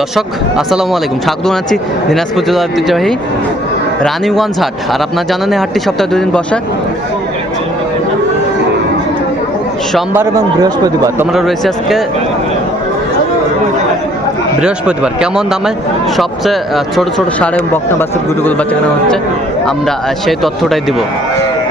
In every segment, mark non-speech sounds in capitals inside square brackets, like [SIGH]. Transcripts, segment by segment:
দর্শক, আসসালামু আলাইকুম। স্বাগত জানাচ্ছি দিনাজপুর জেলার ঐতিহ্যবাহী রানীগঞ্জ হাট। আর আপনার জানেন হাটটি সপ্তাহে দুই দিন বসে। সোমবার এবং বৃহস্পতিবার, তোমরা রয়েছে আজকে বৃহস্পতিবার। কেমন দামে সবচেয়ে ছোট ছোট সার এবং বকনা বাসের গুরুগুলো বাচ্চা কেনা হচ্ছে, আমরা সেই তথ্যটাই দিব।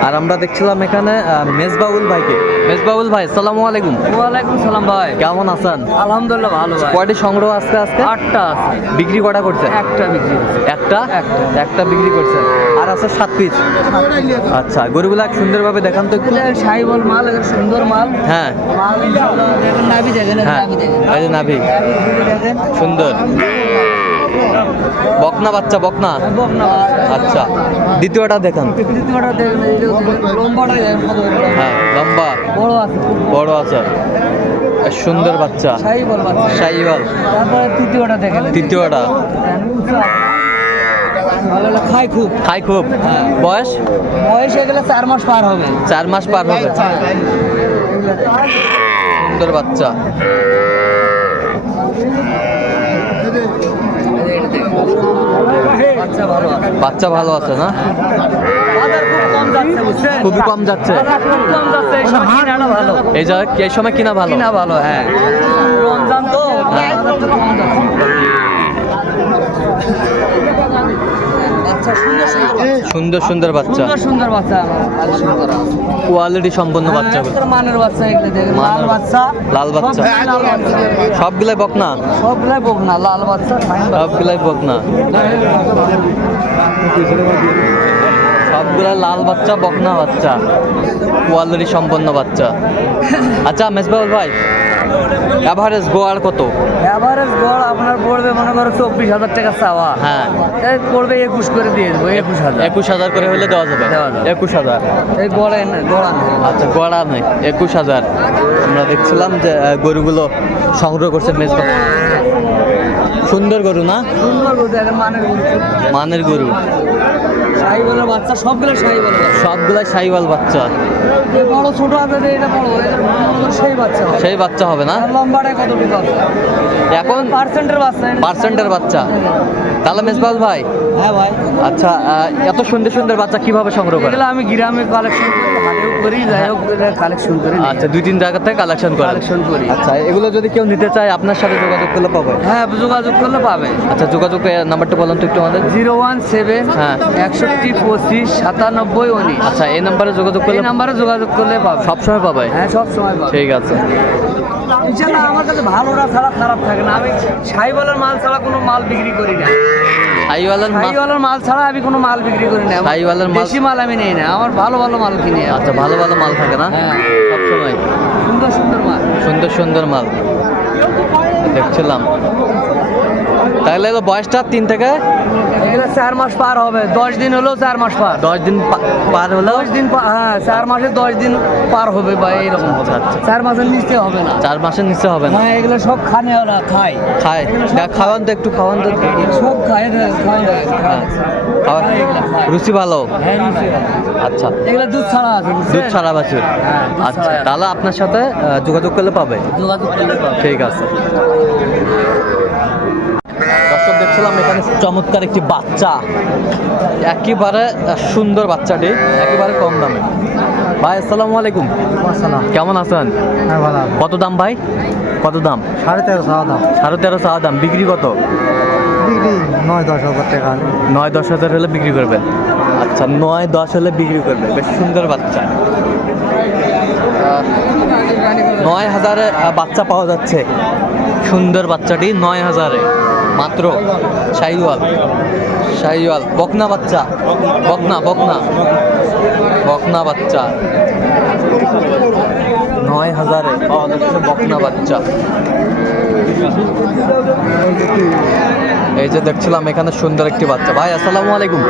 আর আমরা দেখছিলাম এখানে মেজবাউল ভাইকে মেজবাউল ভাই সালামু আলাইকুম। ওয়ালাইকুম সালাম ভাই। কেমন আছেন? আলহামদুলিল্লাহ ভালো ভাই। কয়টি সংগ্রহ আজকে আজকে? আটটা আছে। বিক্রি কটা করছে একটা বিক্রি একটা? একটা। বিক্রি করছেন। আর আছে সাত পিস? আচ্ছা গরুগুলা সুন্দরভাবে দেখান তো একটু। সাইবল মাল সুন্দর মাল। হ্যাঁ। মাল নাভি দেখেন হ্যাঁ নাভি সুন্দর। বকনা বাচ্চা বকনা? আচ্ছা। দ্বিতীয়টা দেখান। হ্যাঁ লম্বা। বড় আছে। সুন্দর বাচ্চা। তারপরে তৃতীয়টা দেখেন। তৃতীয়টা। খায় খুব। খাই খুব। বয়স? বয়স হয়ে গেলে চার মাস পার হবে। চার মাস পার হবে। সুন্দর বাচ্চা। বাচ্চা ভালো আছে না? খুব কম যাচ্ছে বুঝছেন খুবই কম যাচ্ছে। এই জায়গায় এই সময় কিনা ভালো? কিনা ভালো হ্যাঁ। রমজান তো? হ্যাঁ। বাচ্চা। সুন্দর সুন্দর বাচ্চা। সুন্দর সুন্দর বাচ্চা সুন্দর কোয়ালিটি সম্পন্ন বাচ্চা। হ্যাঁ, মানের বাচ্চা এগুলো দেখেন লাল বাচ্চা। লাল বাচ্চা। সবগুলাই বাচ্চা। বকনা? সবগুলাই বক না লাল বাচ্চা বাচ্চা। সবগুলাই বকনা। সবগুলা লাল বাচ্চা বকনা বাচ্চা। কোয়ালিটি সম্পন্ন বাচ্চা। আচ্ছা মেজবাউল ভাই অ্যাভারেজ গোয়ার কত? এভারেজ গড় আপনার পড়বে মনে করো চব্বিশ হাজার টাকা চাওয়া। হ্যাঁ। এই পড়বে একুশ করে দিয়ে দেবো একুশ হাজার। একুশ হাজার করে হলে দেওয়া যাবে। একুশ হাজার। এই গড়ে গড়ান আচ্ছা গড়া নেই একুশ হাজার। আমরা দেখছিলাম যে গরুগুলো সংগ্রহ করছে মেজবা সুন্দর গরু না? মানের গরু। গরু। বাচ্চা সবগুলো বলে সবগুলাই সাইওয়াল বাচ্চা। বড় ছোট আছে এটা বড় সেই বাচ্চা হবে। সেই বাচ্চা হবে না? লম্বাটা কতটুকু আছে এখন পার্সেন্টের বাচ্চা। পার্সেন্টের বাচ্চা। তাহলে মেজবাজ ভাই? হ্যাঁ ভাই। আচ্ছা এত সুন্দর সুন্দর বাচ্চা কীভাবে সংগ্রহ করে আমি গ্রামে কালেকশন করি করি যাই হোক কালেকশন করি আচ্ছা দুই তিন জায়গা থেকে কালেকশন করে। কালেকশন করি। আচ্ছা এগুলো যদি কেউ নিতে চায় আপনার সাথে যোগাযোগ করলে পাবে? হ্যাঁ যোগাযোগ করলে পাবে। আচ্ছা যোগাযোগ নাম্বারটা বলুন তো একটু আমাদের। জিরো ওয়ান সেভেন হ্যাঁ। একষট্টি পঁচিশ সাতানব্বই আচ্ছা এই নাম্বারে যোগাযোগ করলে নাম্বারে যোগাযোগ করলে পাবে। সবসময় পাবে? হ্যাঁ সব সময় পাবে। ঠিক আছে। ইনশাল্লাহ আমার কাছে ছাড়া খারাপ থাকে না। আমি সাইওয়ালার মাল ছাড়া কোনো মাল বিক্রি করি না। সাইওয়ালার মাল ছাড়া আমি কোনো মাল বিক্রি করি না। সাইওয়ালার মাল- বেশি মাল আমি নেই না আমার ভালো ভালো মাল কিনি। আচ্ছা ভালো ভালো ভালো মাল থাকে না? হ্যাঁ। সবসময়। সুন্দর সুন্দর মাল। সুন্দর সুন্দর মাল। দেখছিলাম। তাহলে এলো বয়সটা তিন থেকে? এগুলো চার মাস পার হবে। দশ দিন হলেও চার মাস পার। দশ দিন পার হলো দশ দিন হ্যাঁ চার মাসে দশ দিন পার হবে বা এইরকম হবে। আচ্ছা, আচ্ছা। চার মাসের নিচে হবে না। চার মাসের নিচে হবে না? হ্যাঁ এগুলো সব খানে ওরা খায়। খায়। খাওয়ান তো একটু খাওয়ান তো সব খায় এটা খায় না, খায়। খাওয়া এগুলো খায়। রুচি ভালো? হ্যাঁ আচ্ছা। এগুলো দুধ ছাড়া আছে? দুধ ছাড়া হ্যাঁ, আচ্ছা তাহলে আপনার সাথে যোগাযোগ করলে পাবে? যোগাযোগ করলে পাবে। ঠিক আছে। দেখছিলাম এখানে। চমৎকার একটি বাচ্চা। একেবারে সুন্দর বাচ্চাটি। একেবারে কম দামে। ভাই আসসালামু আলাইকুম। আসসালাম। কেমন আছেন? হ্যাঁ কত দাম ভাই? কত দাম? সাড়ে তেরো চাওয়া দাম। সাড়ে তেরো চাওয়া দাম। বিক্রি কত? বিক্রি নয় দশ হাজার টাকা। নয় দশ হাজার হলে বিক্রি করবেন। আচ্ছা নয় দশ হলে বিক্রি করবে। বেশ সুন্দর বাচ্চা। নয় হাজারে বাচ্চা পাওয়া যাচ্ছে। সুন্দর বাচ্চাটি নয় হাজারে। মাত্র শাহিওয়াল। শাহিওয়াল বকনা বাচ্চা। বকনা বকনা। বকনা বাচ্চা। নয় হাজারে। পাওয়া যাচ্ছে বকনা বাচ্চা। এই যে দেখছিলাম এখানে সুন্দর একটি বাচ্চা। ভাই আসসালামু আলাইকুম।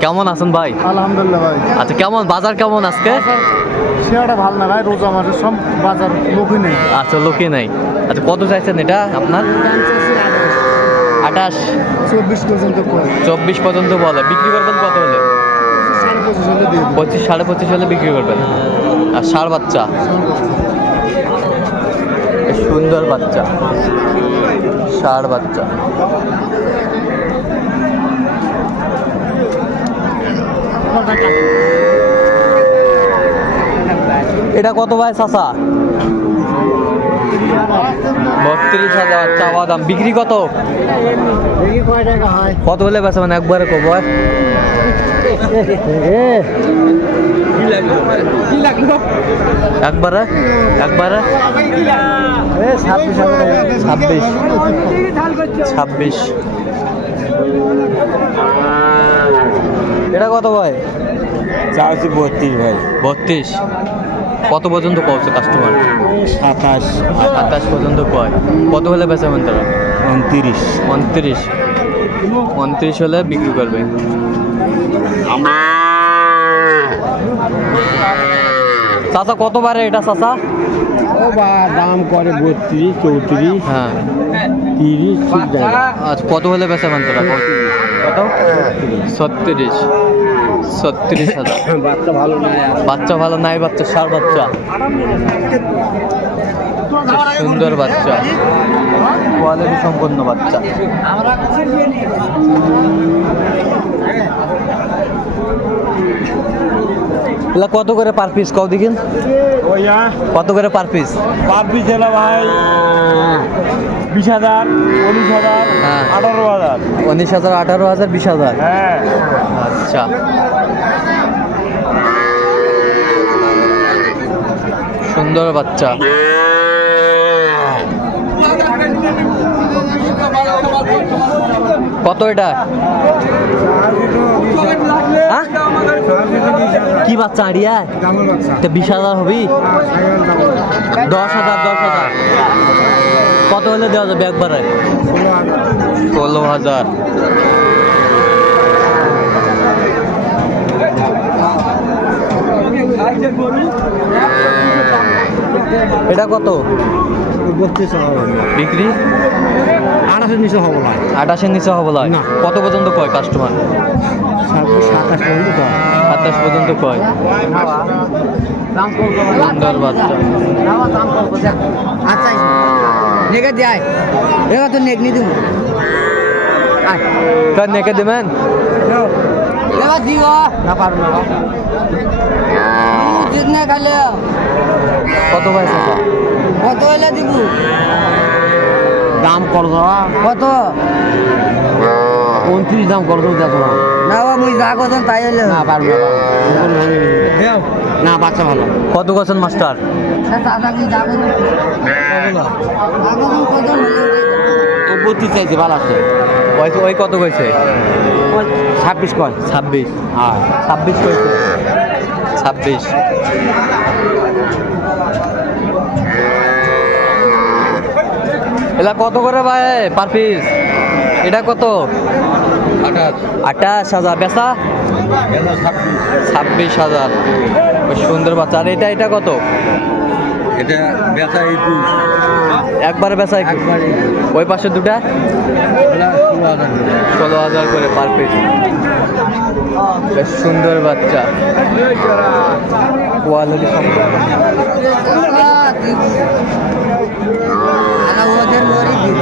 কেমন আছেন ভাই? আলহামদুলিল্লাহ ভাই। আচ্ছা কেমন বাজার কেমন আজকে? সেটা ভালো না ভাই রোজা মাসে সব বাজার লোকই নেই। আচ্ছা লোকে নাই। আচ্ছা কত চাইছেন এটা আপনার? আঠাশ। চব্বিশ পর্যন্ত চব্বিশ পর্যন্ত বলে। বিক্রি করবেন কত হলে? পঁচিশ সাড়ে পঁচিশ হলে বিক্রি করবেন। আর ষাড় বাচ্চা? সুন্দর বাচ্চা। ষাড় বাচ্চা। এটা কত ভাই চাচা? বত্রিশ হাজার চাওয়া দাম। বিক্রি কত? কত হলে বেচা মানে একবারে কব একবারে? একবারে? ছাব্বিশ। ছাব্বিশ। এটা কত ভাই? চাচ্ছি বত্রিশ ভাই। বত্রিশ। কত পর্যন্ত পৌঁছে কাস্টমার সাতাশ। সাতাশ পর্যন্ত কয়? কত হলে বেচাবেন তারা উনত্রিশ। উনত্রিশ। উনত্রিশ হলে বিক্রি করবে। চাচা কত বারে এটা চাচা? ও বা দাম করে বত্রিশ চৌত্রিশ হ্যাঁ। তিরিশ আচ্ছা কত হলে বেচাবেন তারা কত? ছত্রিশ। ছত্রিশ হাজার। [LAUGHS] বাচ্চা ভালো নাই বাচ্চা ভালো নাই বাচ্চা সার বাচ্চা। সুন্দর বাচ্চা। কোয়ালিটি সম্পন্ন বাচ্চা। এগুলা কত করে পার পিস কও দেখিন কত করে পার পিস পাবি ছেলে ভাই। বিশ হাজার উনিশ হাজার হ্যাঁ। আঠারো হাজার। উনিশ হাজার আঠারো হাজার বিশ হাজার। হ্যাঁ। আচ্ছা। সুন্দর বাচ্চা। কত এটা? কি বাচ্চা আড়িয়া বিশ হাজার হবি? দশ হাজার দশ হাজার। কত হলে দেওয়া যাবে একবারে? ষোলো হাজার। এটা কত? বিক্রি? আঠাশের নিচে হব না। আঠাশের নিচে হবে না? না। কত পর্যন্ত কয় কাস্টমার সাতাশ পর্যন্ত তো সাতাশ পর্যন্ত কয়? সুন্দর বাচ্চা। আচ্ছা নেগে দেয় এবার তো নেক নিয়ে দেবো? কার নেকে দেবেন? এবার না পারব না। খালে কত ভাই চাচা কত হলে দিব? দাম কর দেওয়া কত? উনত্রিশ দাম কর দেবো দেখো না না মুই যা তাই হলে না পারব না না। বাচ্চা ভালো। কত করছেন মাস্টার? বত্রিশ চাইছে ভালো আছে। ওই ওই কত কইছে? ছাব্বিশ কয়? ছাব্বিশ। হ্যাঁ। ছাব্বিশ কইছে। ছাব্বিশ। এলা কত করে ভাই পার পিস এটা কত? আঠাশ। হাজার। বেচা? ছাব্বিশ হাজার। সুন্দর বাচ্চা। আর এটা এটা কত? এটা বেচা একুশ। একবারে বেচা? ওই পাশে দুটা? ষোলো হাজার করে। পার পিস বেশ সুন্দর বাচ্চা। কোয়ালিটি সম্পূর্ণ ওদের মরি দিব